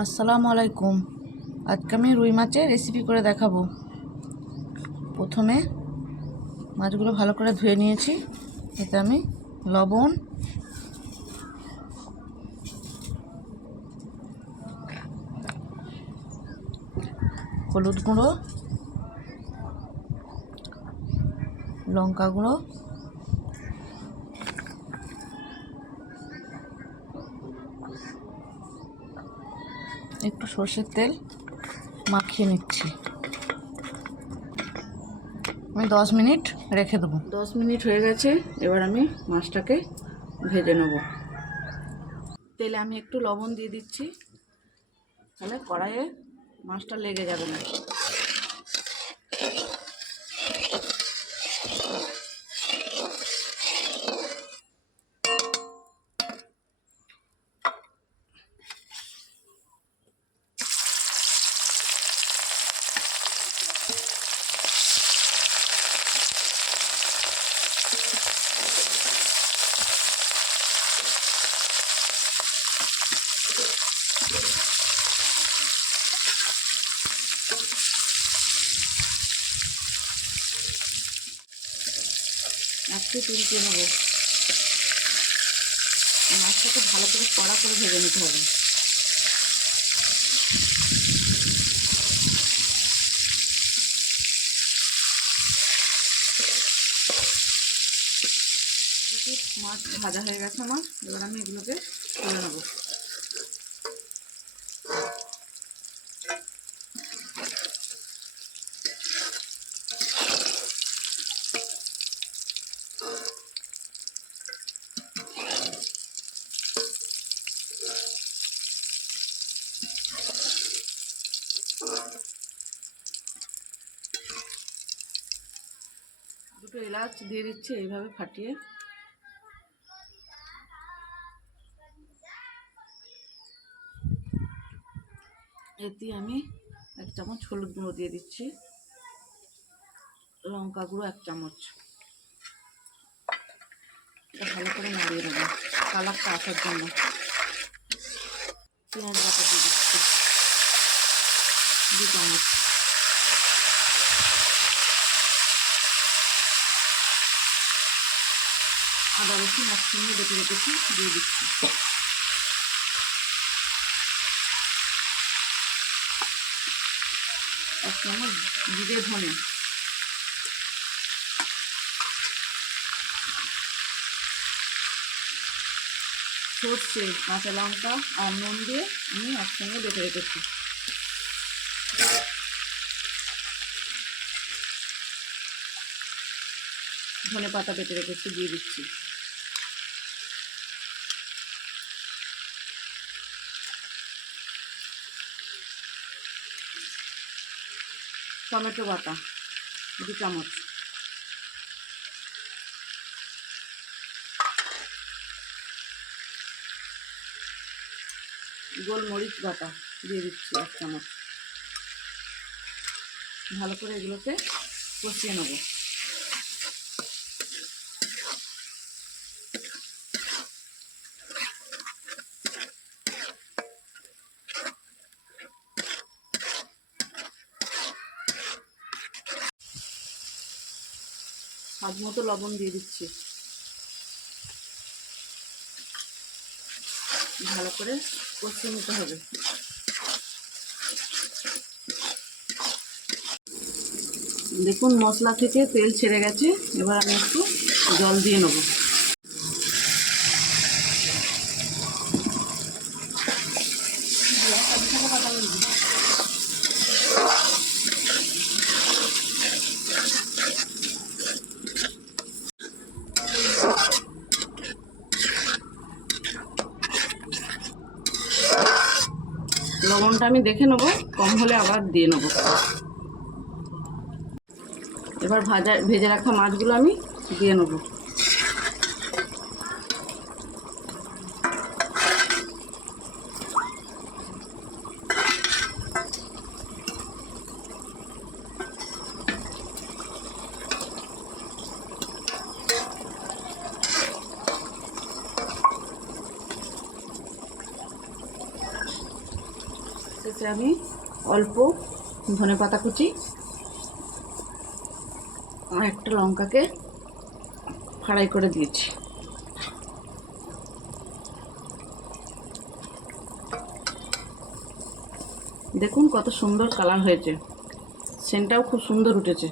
আসসালামু আলাইকুম। আজকে আমি রুই মাছের রেসিপি করে দেখাবো। প্রথমে মাছগুলো ভালো করে ধুয়ে নিয়েছি। এতে আমি লবণ, হলুদ গুঁড়ো, লঙ্কা গুঁড়ো, একটু সর্ষের তেল মাখিয়ে নিচ্ছি। আমি 10 মিনিট রেখে দেবো। 10 মিনিট হয়ে গেছে। এবার আমি মাছটাকে ভেজে নেব। তেলে আমি একটু লবণ দিয়ে দিচ্ছি, তাহলে কড়াইয়ে মাছটা লেগে যাবে না। একটু তুলতে নেবো। মাছটাকে ভালো করে কড়া করে ভেজে নিতে হবে। মাছ ভাজা হয়ে গেছে আমার। এবার আমি এগুলোকে তুলে নেবো। দুটো এলাচ দিয়ে দিচ্ছি এইভাবে ফাটিয়ে। এতে আমি 1 চামচ হলুদ গুঁড়ো দিয়ে দিচ্ছি, লঙ্কা গুঁড়ো 1 চামচ। এটা ভালো করে নাড়িয়ে নেব কালারটা আসার জন্য। পেঁয়াজ বাটা দিয়ে দিচ্ছি 2 চামচ। আদা রসুন একসঙ্গে বেটে রেখেছি, দিয়ে দিচ্ছি। 1 চামচ জিরে ধনে, সর্ষে, কাঁচা লঙ্কা আর নুন দিয়ে আমি একসঙ্গে বেটে রেখেছি। ধনে পাতা বেটে রেখেছি, দিয়ে দিচ্ছি। টমেটো বাটা 2 চামচ। গোলমরিচ বাটা দিয়ে দিচ্ছি 1 চামচ। ভালো করে এগুলোকে কষিয়ে নেব। স্বাদ মতো লবণ দিয়ে দিচ্ছি। ভালো করে কষিয়ে নিতে হবে। দেখুন মশলা থেকে তেল ছেড়ে গেছে। এবার আমি একটু জল দিয়ে নেব। লবণটা আমি দেখে নেব, কম হলে আবার দিয়ে নেব। এবার ভেজে রাখা মাছগুলো আমি দিয়ে নেব। শেষে আমি অল্প ধনেপাতা কুচি আর একটা লঙ্কাকে ফ্রাই করে দিয়েছি। দেখুন কত সুন্দর কালার হয়েছে, সেন্টটাও খুব সুন্দর উঠেছে।